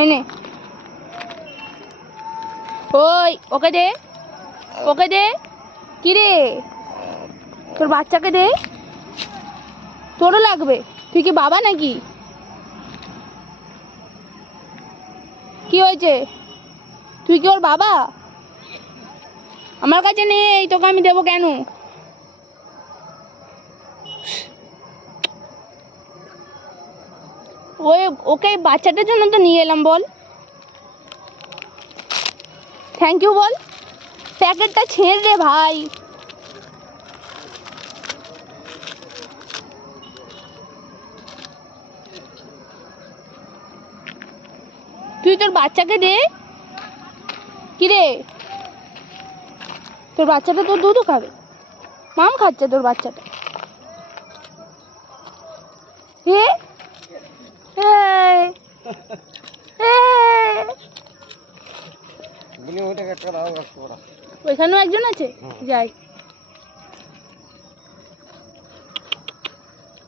এই নে, ওই ওকে দে, ওকে দে। কি রে, তোর বাচ্চাকে দে, তোরও লাগবে। তুই কি বাবা নাকি? কি হয়েছে, তুই কি ওর বাবা? আমার কাছে নেই, তোকে আমি দেবো কেন? ওই ওকে বাচ্চাটার জন্য তো নিয়ে এলাম, বল থ্যাংক ইউ বল। প্যাকেটটা ছেড়ে রে ভাই। তুই তোর বাচ্চাকে দে। কি রে, তোর বাচ্চাটা তোর দুধও খাবে। মাম খাচ্ছে তোর বাচ্চাটা। হে ওইখানেও একজন আছে, যাই।